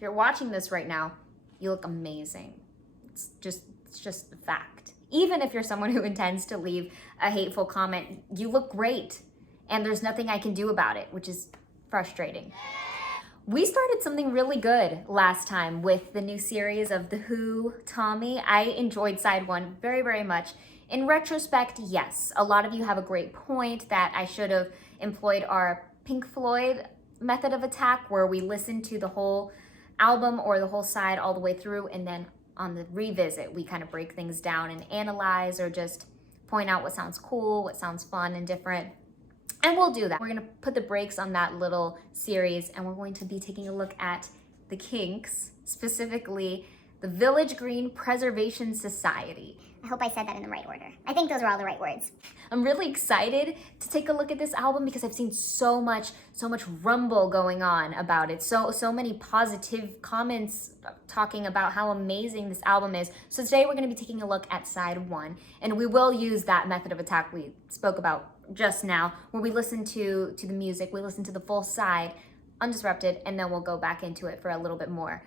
If you're watching this right now, you look amazing. It's just a fact. Even if you're someone who intends to leave a hateful comment, you look great. And there's nothing I can do about it, which is frustrating. We started something really good last time with the new series of The Who, Tommy. I enjoyed side one very, very much. In retrospect, yes, a lot of you have a great point that I should have employed our Pink Floyd method of attack, where we listen to the whole album or the whole side all the way through, and then on the revisit, we kind of break things down and analyze or just point out what sounds cool, what sounds fun and different. And we'll do that. We're gonna put the brakes on that little series, and we're going to be taking a look at the Kinks, specifically the Village Green Preservation Society. I hope I said that in the right order. I think those are all the right words. I'm really excited to take a look at this album because I've seen so much rumble going on about it. So many positive comments talking about how amazing this album is. So today we're gonna be taking a look at side one, and we will use that method of attack we spoke about just now, where we listen to the music, we listen to the full side undisrupted, and then we'll go back into it for a little bit more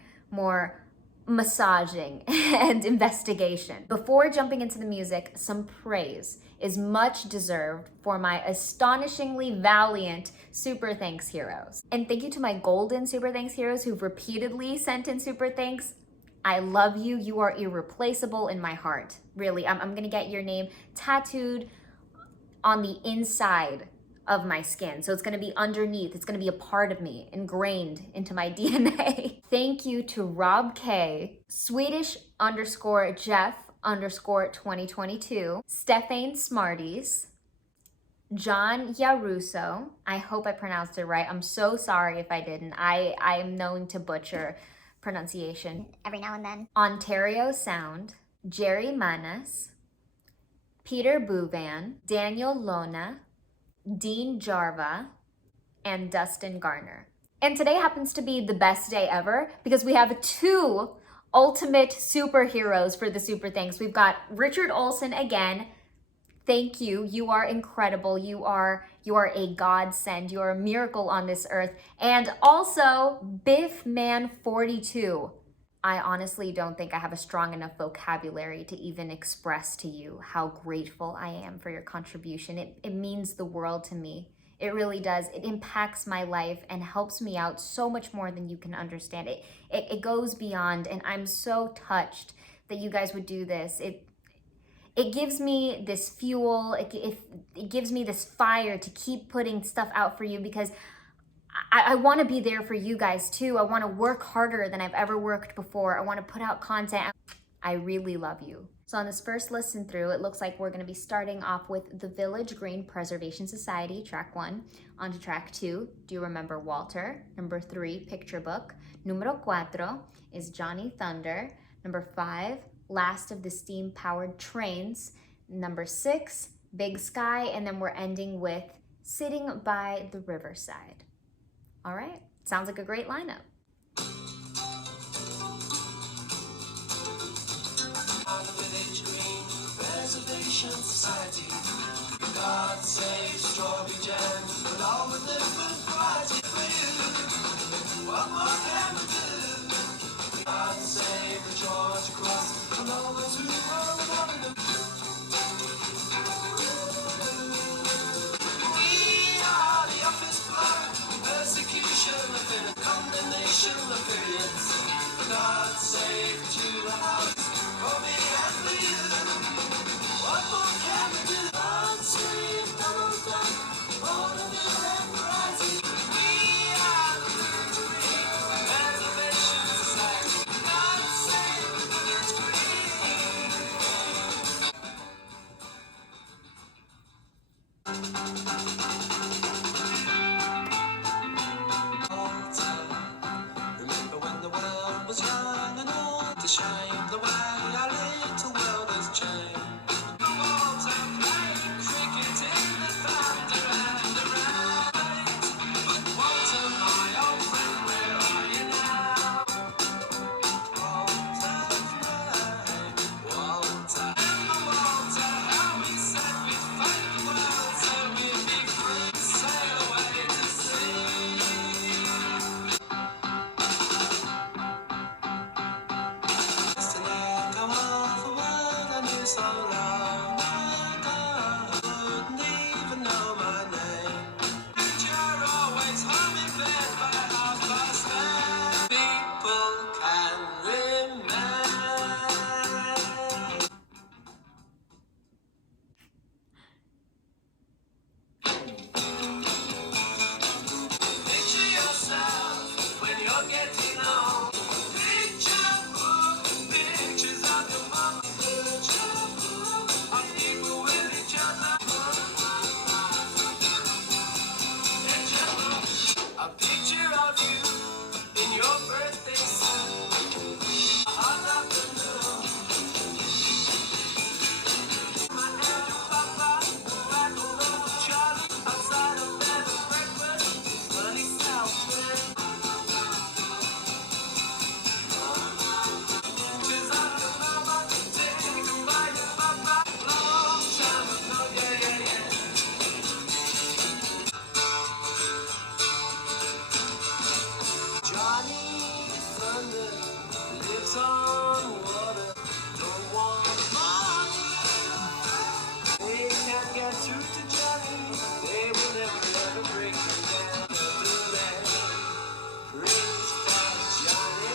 massaging and investigation. Before jumping into the music, some praise is much deserved for my astonishingly valiant Super Thanks heroes. And thank you to my golden Super Thanks heroes who've repeatedly sent in Super Thanks. I love you. You are irreplaceable in my heart. Really, I'm gonna get your name tattooed on the inside of my skin. So it's gonna be underneath, it's gonna be a part of me, ingrained into my DNA. Thank you to Rob K, Swedish_Jeff_2022, StephaneSmarties, John Yarusso. I hope I pronounced it right. I'm so sorry if I didn't. I am known to butcher pronunciation. Every now and then. Ontariosound, Jerry Manas, Peter Buwen, Daniel Lona, Dean Jarva, and Dustin Garner. And today happens to be the best day ever because we have two ultimate superheroes for the Super Thanks. We've got Richard Olsen again. Thank you. You are incredible. You are a godsend. You are a miracle on this earth. And also Biff Man 42. I honestly don't think I have a strong enough vocabulary to even express to you how grateful I am for your contribution. It means the world to me. It really does. It impacts my life and helps me out so much more than you can understand. It goes beyond, and I'm so touched that you guys would do this. It gives me this fuel. It gives me this fire to keep putting stuff out for you because I want to be there for you guys too. I want to work harder than I've ever worked before. I want to put out content. I really love you. So on this first listen through, it looks like we're going to be starting off with the Village Green Preservation Society, track 1. On to track 2, Do You Remember Walter? Number 3, Picture Book. Numero 4 is Johnny Thunder. Number 5, Last of the Steam-Powered Trains. Number 6, Big Sky. And then we're ending with Sitting by the Riverside. All right, sounds like a great lineup. Village Green Preservation Society. God save strawberry jam and all the different varieties for you. What more can we do? God save the Georgia Cross and all those who roll the government. We are the office block, persecution, and condemnation of periods. God save to the house. For me and for you, what more can we do? God save Donald Duck, all of the variety. We are the Village Green Preservation Society. God save the Village Walter, remember when the world was young and old to shine the way I lived, the world has changed. Walter played cricket in the thunder and the rain. But Walter, my old friend, where are you now? Walter, Walter, remember Walter, how we said we'd fight the world so we'd be free to sail away to sea. on water, don't want money. They can't get through to Johnny. They will never ever break him down. Do that. Praise God, Johnny.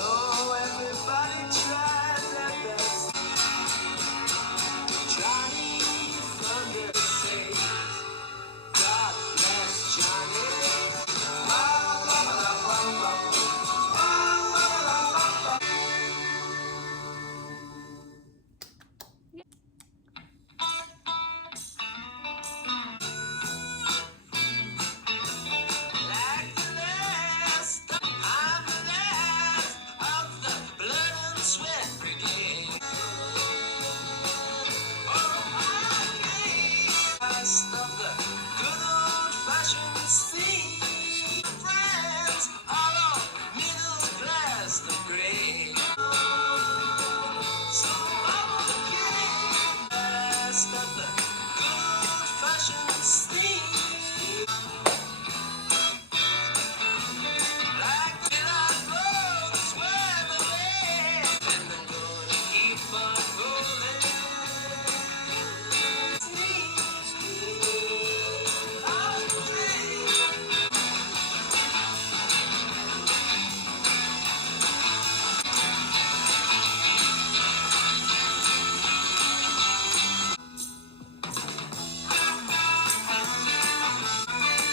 Oh, everybody tried their best. Johnny Thunder says, God bless Johnny. Like the last, I'm the last of the blood and sweat brigade. Oh, I came last of the good old-fashioned steam. Friends are all middle class and gray. So I'm okay. Last of the good old-fashioned steam. Like till I blow this weather away, and I'm gonna keep on rolling.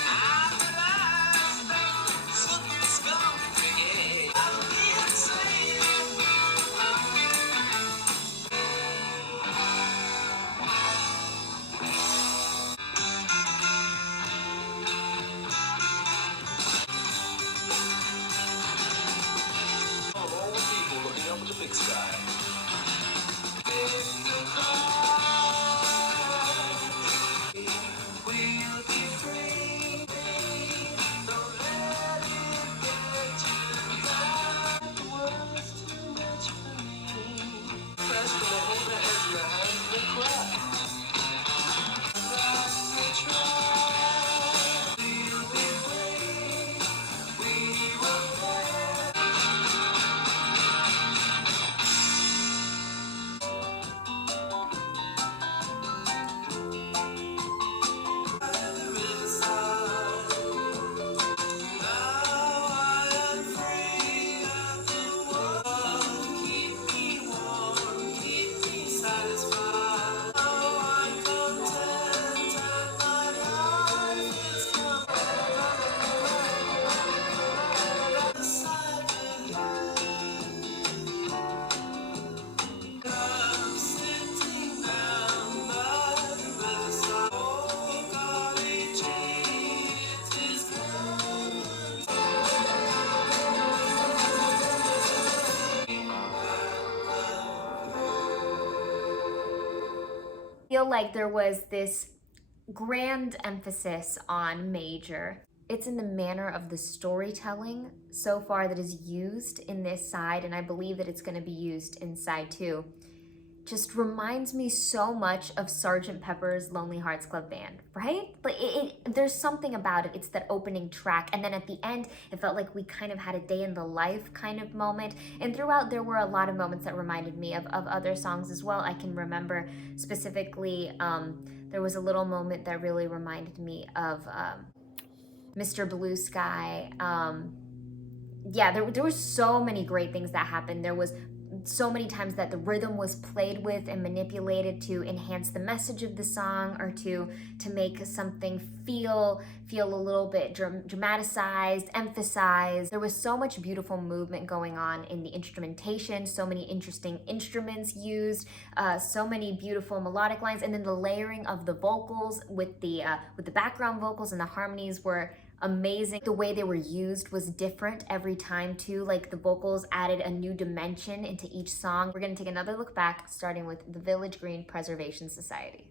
I'm the last of the super skunk brigade. I'll be insane. Of all the people looking up at the big sky. We'll be free. Don't let it get you down. The world's too much for me. Press the hold the head in your hand and cry. We try. We'll be free. We will play. Riverside. Now I am free of the world. Keep me warm, keep me satisfied. Now I'm content and my life is I'm sitting down by the riverside. Oh, golly gee, it is Feel like there was this grand emphasis on major. It's in the manner of the storytelling so far that is used in this side, and I believe that it's going to be used in side 2. Just reminds me so much of Sgt. Pepper's Lonely Hearts Club Band, right? Like there's something about it. It's that opening track, and then at the end, it felt like we kind of had a day in the life kind of moment. And throughout, there were a lot of moments that reminded me of other songs as well. I can remember specifically, there was a little moment that really reminded me of Mr. Blue Sky. Yeah, there were so many great things that happened. There was so many times that the rhythm was played with and manipulated to enhance the message of the song, or to make something feel a little bit dramatized, emphasized. There was so much beautiful movement going on in the instrumentation, so many interesting instruments used, so many beautiful melodic lines, and then the layering of the vocals with the background vocals, and the harmonies were amazing. The way they were used was different every time too. Like the vocals added a new dimension into each song. We're gonna take another look back, starting with the Village Green Preservation Society.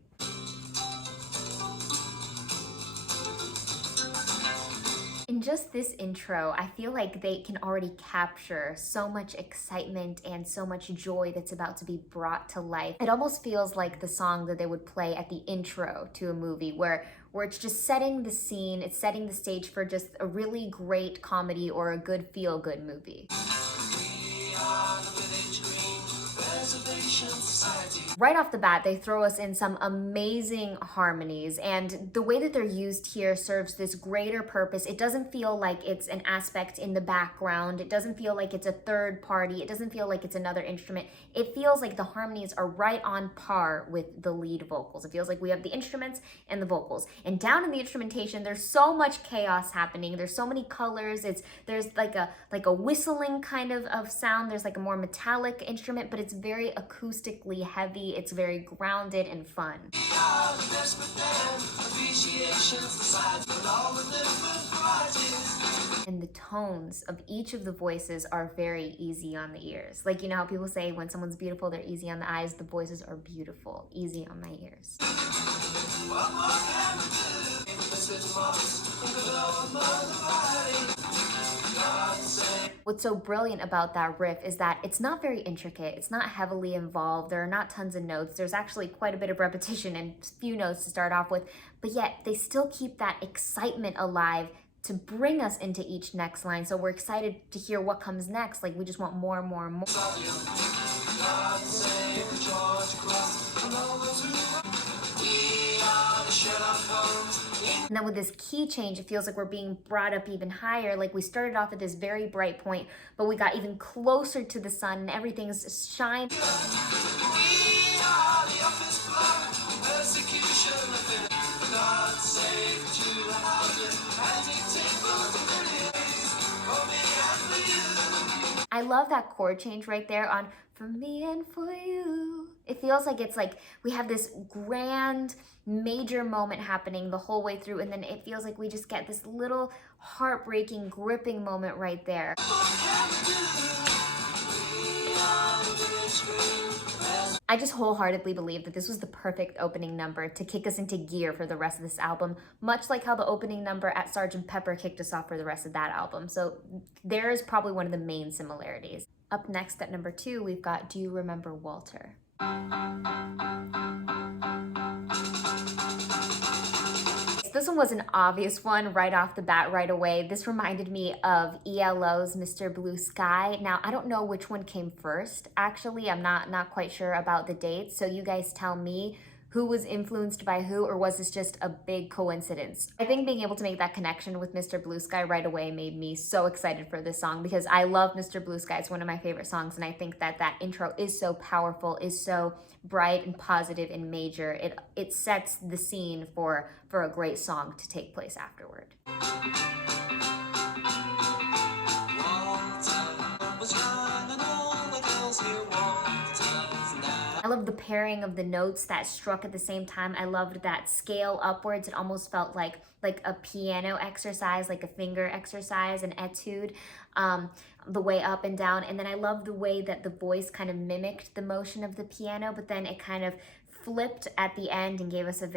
just this intro, I feel like they can already capture so much excitement and so much joy that's about to be brought to life. It almost feels like the song that they would play at the intro to a movie where it's just setting the scene, it's setting the stage for just a really great comedy or a good feel-good movie. We are the Village Green Preservation Society. Right off the bat, they throw us in some amazing harmonies, and the way that they're used here serves this greater purpose. It doesn't feel like it's an aspect in the background. It doesn't feel like it's a third party. It doesn't feel like it's another instrument. It feels like the harmonies are right on par with the lead vocals. It feels like we have the instruments and the vocals. And down in the instrumentation, there's so much chaos happening. There's so many colors. There's like a whistling kind of sound. There's like a more metallic instrument, but it's very acoustically heavy. It's very grounded and fun. We are the Desperate Dan Appreciation Society with all the different varieties. And the tones of each of the voices are very easy on the ears. Like, you know how people say when someone's beautiful, they're easy on the eyes? The voices are beautiful, easy on my ears. What more can we do? Implicit marks in the lower mother body. God save. What's so brilliant about that riff is that it's not very intricate, it's not heavily involved, there are not tons of notes, there's actually quite a bit of repetition and few notes to start off with, but yet they still keep that excitement alive to bring us into each next line, so we're excited to hear what comes next, like we just want more and more and more. God save George Cross and all those who we are the Sherlock Holmes. And then with this key change, it feels like we're being brought up even higher. Like we started off at this very bright point, but we got even closer to the sun and everything's shining. We are the office block, persecution of it. God save to the houses, and he tinkles the millions for me and for you. I love that chord change right there on "for me and for you." It feels like it's like we have this grand major moment happening the whole way through, and then it feels like we just get this little heartbreaking, gripping moment right there. I just wholeheartedly believe that this was the perfect opening number to kick us into gear for the rest of this album, much like how the opening number at Sgt. Pepper kicked us off for the rest of that album. So there is probably one of the main similarities. Up next at number 2, we've got Do You Remember Walter? This one was an obvious one right off the bat, right away. This reminded me of ELO's Mr. Blue Sky. Now, I don't know which one came first. Actually, I'm not quite sure about the dates, so you guys tell me who was influenced by who, or was this just a big coincidence? I think being able to make that connection with Mr. Blue Sky right away made me so excited for this song because I love Mr. Blue Sky. It's one of my favorite songs, and I think that that intro is so powerful, is so bright and positive and major. It sets the scene for a great song to take place afterward. I love the pairing of the notes that struck at the same time. I loved that scale upwards. It almost felt like a piano exercise, like a finger exercise, an etude, the way up and down. And then I love the way that the voice kind of mimicked the motion of the piano, but then it kind of flipped at the end and gave us a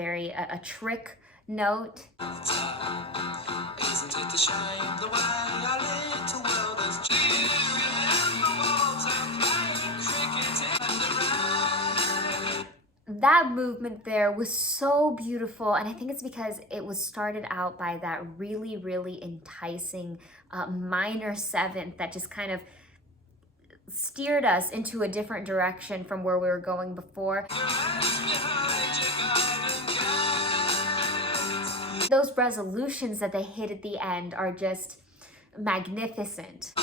trick note. Isn't it a shame the way our little world has changed? That movement there was so beautiful, and I think it's because it was started out by that really, really enticing minor seventh that just kind of steered us into a different direction from where we were going before. Those resolutions that they hit at the end are just magnificent.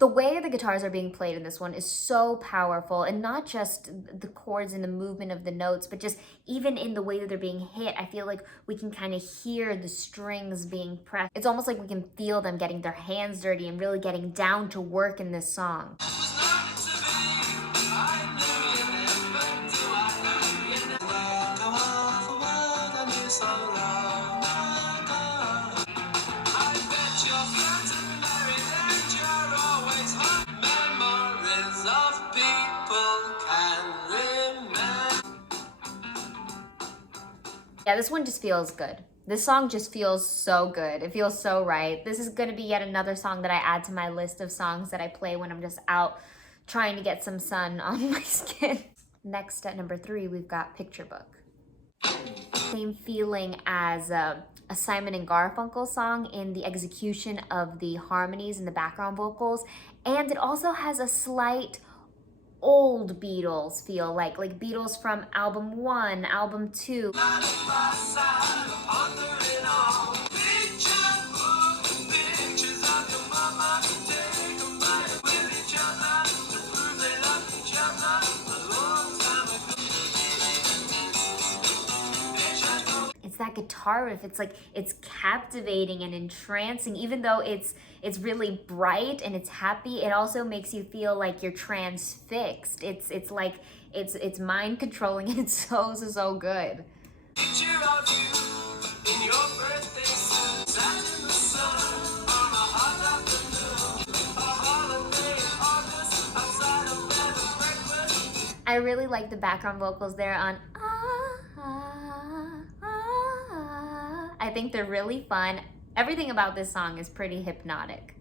The way the guitars are being played in this one is so powerful, and not just the chords and the movement of the notes, but just even in the way that they're being hit. I feel like we can kind of hear the strings being pressed. It's almost like we can feel them getting their hands dirty and really getting down to work in this song. Yeah, this one just feels good. This song just feels so good. It feels so right. This is gonna be yet another song that I add to my list of songs that I play when I'm just out trying to get some sun on my skin. Next at number 3, we've got Picture Book. Same feeling as a Simon and Garfunkel song in the execution of the harmonies and the background vocals. And it also has a slight old Beatles feel, like Beatles from album 1, album 2. It's that guitar riff. It's like, it's captivating and entrancing. Even though it's really bright and it's happy, it also makes you feel like you're transfixed. It's like it's mind controlling, and it's so good. Picture of you in your birthday suit, sat in the sun on a hot afternoon, a holiday in August, outside of bed and breakfast. I really like the background vocals there on I think they're really fun. Everything about this song is pretty hypnotic.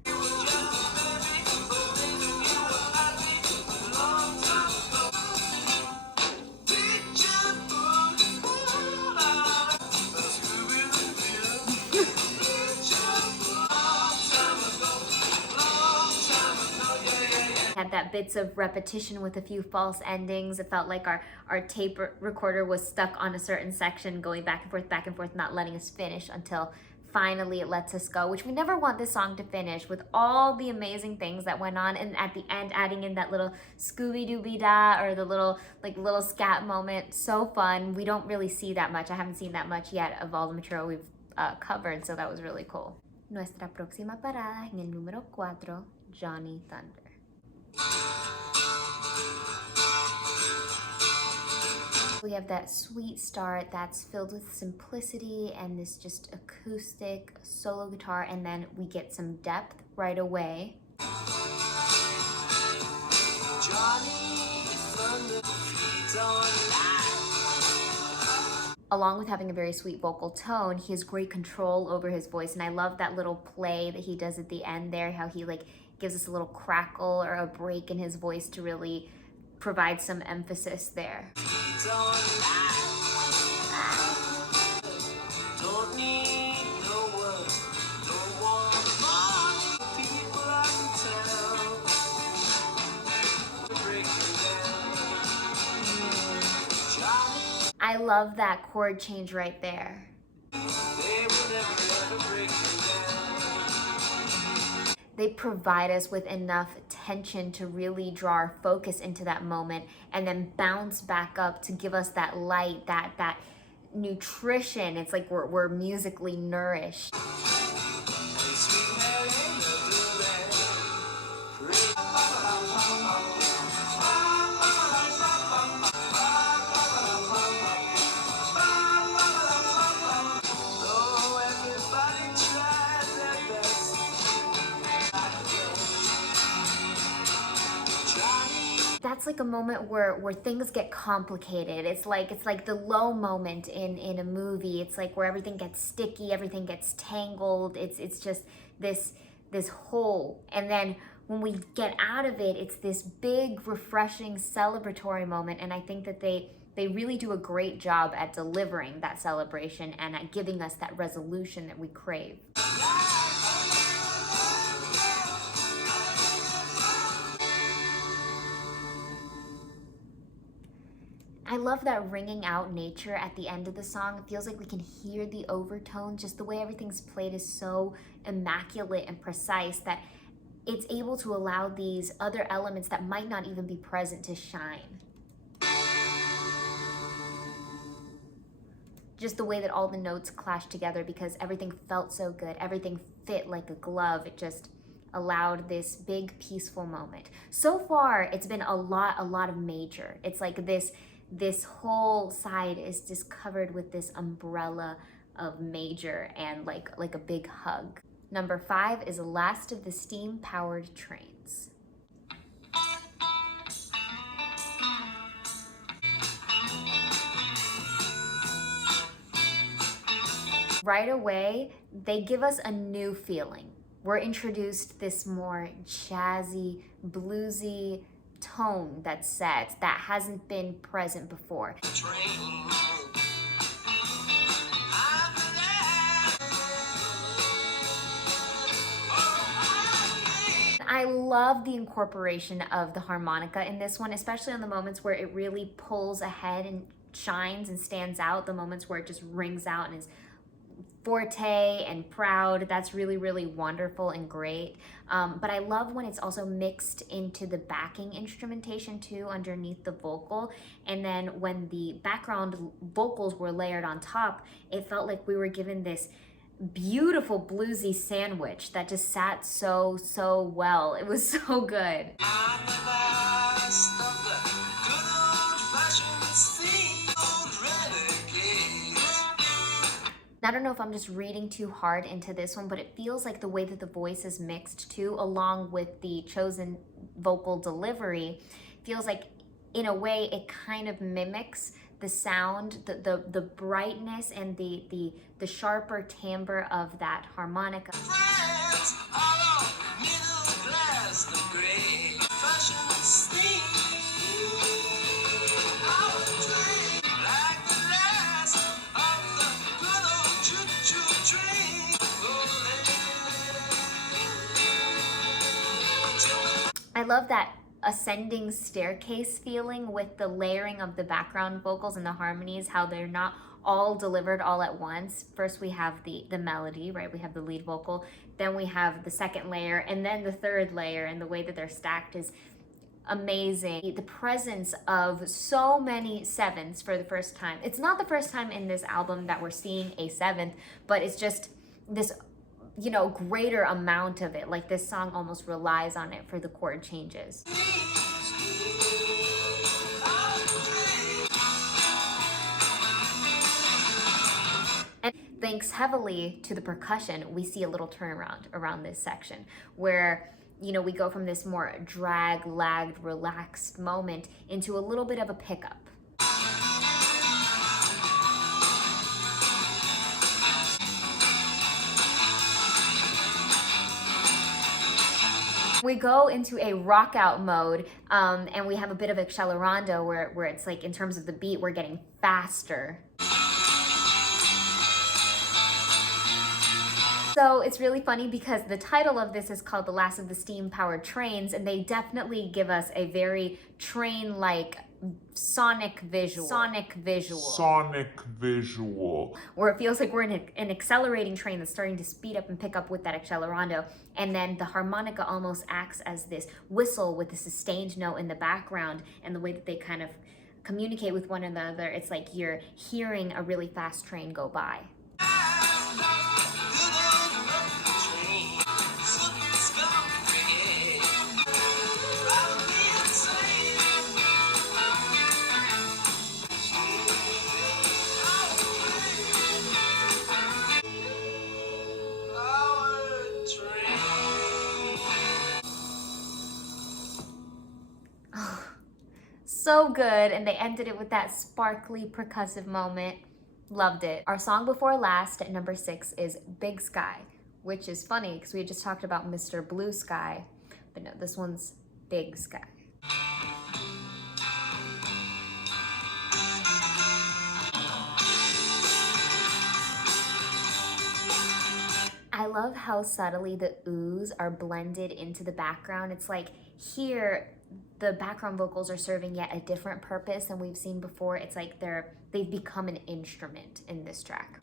Had that bits of repetition with a few false endings. It felt like our tape recorder was stuck on a certain section, going back and forth, not letting us finish until finally it lets us go, which we never want this song to finish, with all the amazing things that went on, and at the end adding in that little Scooby-Doo-Be-Da, or the little scat moment. So fun. We don't really see that much. I haven't seen that much yet of all the material we've covered, so that was really cool. Nuestra próxima parada en el número 4, Johnny Thunder. We have that sweet start that's filled with simplicity and this just acoustic solo guitar, and then we get some depth right away. Along with having a very sweet vocal tone, he has great control over his voice, and I love that little play that he does at the end there, how he gives us a little crackle or a break in his voice to really provide some emphasis there. I love that chord change right there. They provide us with enough tension to really draw our focus into that moment, and then bounce back up to give us that light, that nutrition. It's like we're musically nourished. That's like a moment where things get complicated. It's like the low moment in a movie. It's like where everything gets sticky, everything gets tangled. It's just this hole. And then when we get out of it, it's this big, refreshing, celebratory moment. And I think that they really do a great job at delivering that celebration and at giving us that resolution that we crave. I love that ringing out nature at the end of the song. It feels like we can hear the overtones. Just the way everything's played is so immaculate and precise that it's able to allow these other elements that might not even be present to shine. Just the way that all the notes clash together, because everything felt so good. Everything fit like a glove. It just allowed this big, peaceful moment. So far, it's been a lot of major. It's like this whole side is just covered with this umbrella of major and like a big hug. Number 5 is Last of the Steam-Powered Trains. Right away, they give us a new feeling. We're introduced this more jazzy, bluesy tone that's set that hasn't been present before. I love the incorporation of the harmonica in this one, especially on the moments where it really pulls ahead and shines and stands out, the moments where it just rings out and is forte and proud. That's really, really wonderful and great. But I love when it's also mixed into the backing instrumentation too, underneath the vocal. And then when the background vocals were layered on top, it felt like we were given this beautiful bluesy sandwich that just sat so well. It was so good. I don't know if I'm just reading too hard into this one, but it feels like the way that the voice is mixed too, along with the chosen vocal delivery, feels like in a way it kind of mimics the sound, the brightness and the sharper timbre of that harmonica. I love that ascending staircase feeling with the layering of the background vocals and the harmonies, how they're not all delivered all at once. First we have the melody, right? We have the lead vocal, then we have the second layer, and then the third layer, and the way that they're stacked is amazing. The presence of so many sevenths for the first time. It's not the first time in this album that we're seeing a seventh, but it's just this, you know, greater amount of it. Like this song almost relies on it for the chord changes. And thanks heavily to the percussion, we see a little turnaround around this section where, you know, we go from this more drag, lagged, relaxed moment into a little bit of a pickup. We go into a rock out mode, and we have a bit of accelerando where it's like, in terms of the beat, we're getting faster. So it's really funny because the title of this is called The Last of the Steam-Powered Trains, and they definitely give us a very train-like sonic visual. Where it feels like we're in an accelerating train that's starting to speed up and pick up with that accelerando. And then the harmonica almost acts as this whistle with a sustained note in the background, and the way that they kind of communicate with one another, it's like you're hearing a really fast train go by. So good, and they ended it with that sparkly percussive moment. Loved it. Our song before last at number 6 is Big Sky, which is funny because we had just talked about Mr. Blue Sky, but no, this one's Big Sky. I love how subtly the oohs are blended into the background. It's like here, the background vocals are serving yet a different purpose than we've seen before. It's like they've become an instrument in this track.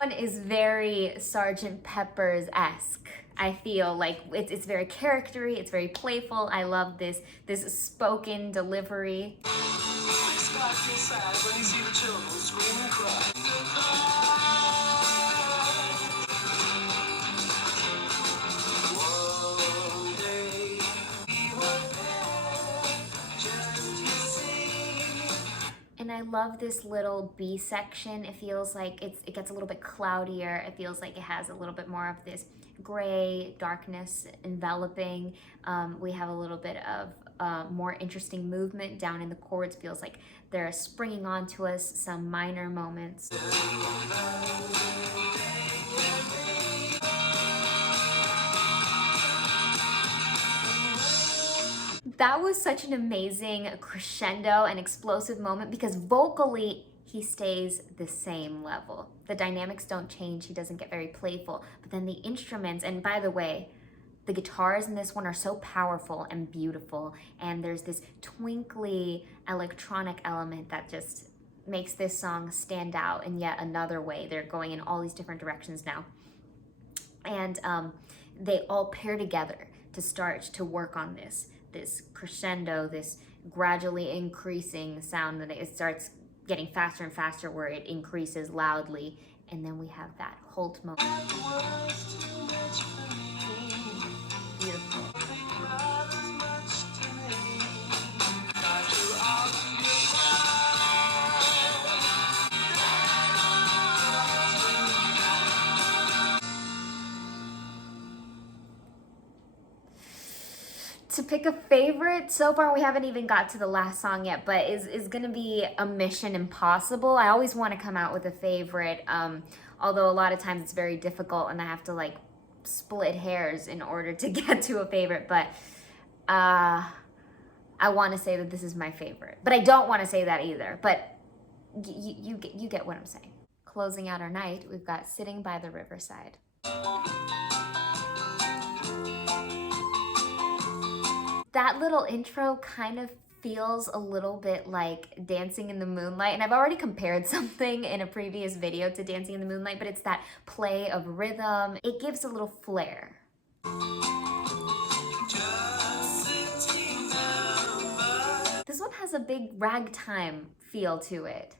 One is very Sgt. Pepper's-esque. I feel like it's very charactery, it's very playful. I love this spoken delivery. And I love this little B section. It feels like it gets a little bit cloudier. It feels like it has a little bit more of this gray darkness enveloping. We have a little bit of more interesting movement down in the chords. Feels like they're springing onto us some minor moments. That was such an amazing crescendo and explosive moment because vocally he stays the same level. The dynamics don't change, he doesn't get very playful, but then the instruments, and by the way, the guitars in this one are so powerful and beautiful, and there's this twinkly electronic element that just makes this song stand out in yet another way. They're going in all these different directions now. And they all pair together to start to work on this crescendo, this gradually increasing sound, that it starts getting faster and faster where it increases loudly, and then we have that halt moment. Beautiful. To pick a favorite, so far we haven't even got to the last song yet, but is gonna be a mission impossible. I always want to come out with a favorite, although a lot of times it's very difficult and I have to like split hairs in order to get to a favorite, but I want to say that this is my favorite, but I don't want to say that either, but you get what I'm saying. Closing out our night, we've got Sitting by the Riverside. That little intro kind of feels a little bit like Dancing in the Moonlight, and I've already compared something in a previous video to Dancing in the Moonlight, but it's that play of rhythm. It gives a little flair. This one has a big ragtime feel to it.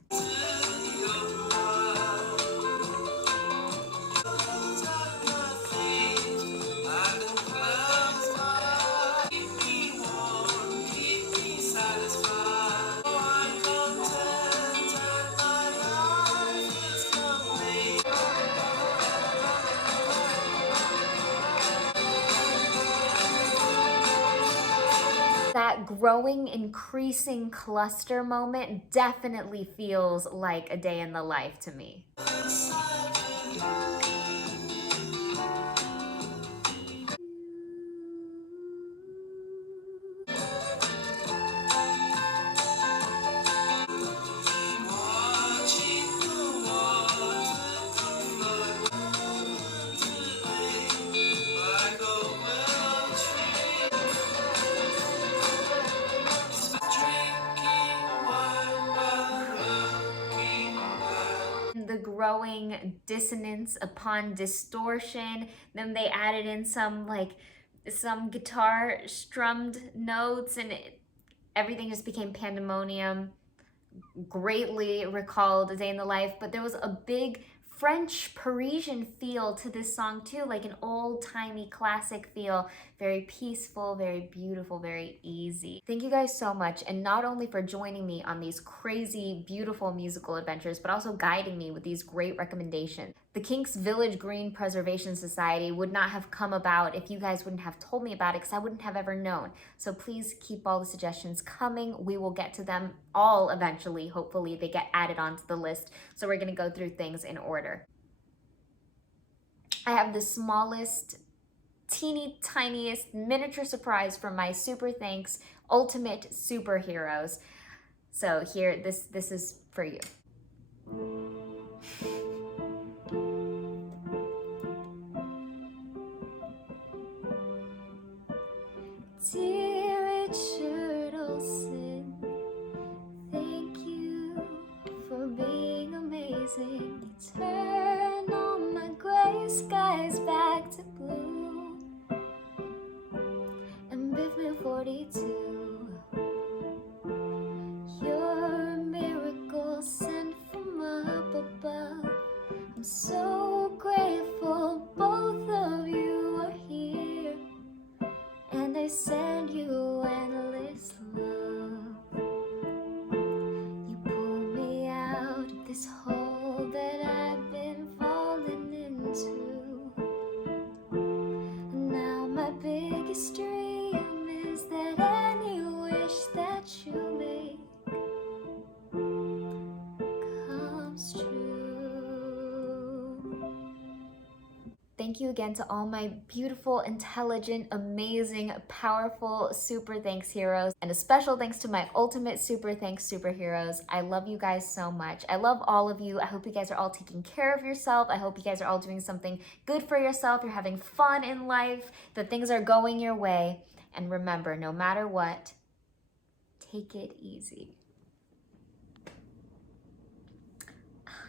That growing, increasing cluster moment definitely feels like a day in the life to me. The growing dissonance upon distortion. Then they added in some guitar strummed notes, and everything just became pandemonium. Greatly recalled A Day in the Life, but there was a big French Parisian feel to this song too, like an old-timey classic feel. Very peaceful, very beautiful, very easy. Thank you guys so much, and not only for joining me on these crazy, beautiful musical adventures, but also guiding me with these great recommendations. The Kinks Village Green Preservation Society would not have come about if you guys wouldn't have told me about it, because I wouldn't have ever known. So please keep all the suggestions coming. We will get to them all eventually. Hopefully they get added onto the list. So we're gonna go through things in order. I have the smallest, teeny tiniest miniature surprise from my Super Thanks Ultimate Superheroes. So here, this is for you. Dear Richard Olsen, thank you for being amazing. You turn all my gray skies back to blue. And Biffman 42, you're a miracle sent from up above. I'm so grateful both of you are here, and I send you endless love. You pull me out of this hole that I've been comes true. Thank you again to all my beautiful, intelligent, amazing, powerful Super Thanks heroes. And a special thanks to my ultimate Super Thanks superheroes. I love you guys so much. I love all of you. I hope you guys are all taking care of yourself. I hope you guys are all doing something good for yourself. You're having fun in life, that things are going your way. And remember, no matter what, take it easy.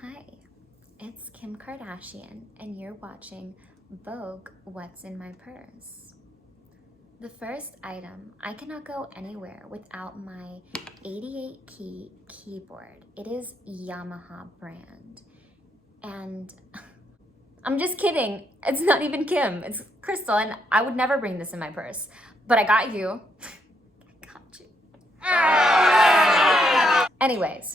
Hi. It's Kim Kardashian, and you're watching Vogue What's in My Purse. The first item, I cannot go anywhere without my 88-key keyboard. It is Yamaha brand. And I'm just kidding. It's not even Kim. It's Crystal, and I would never bring this in my purse. But I got you. I got you. Anyways,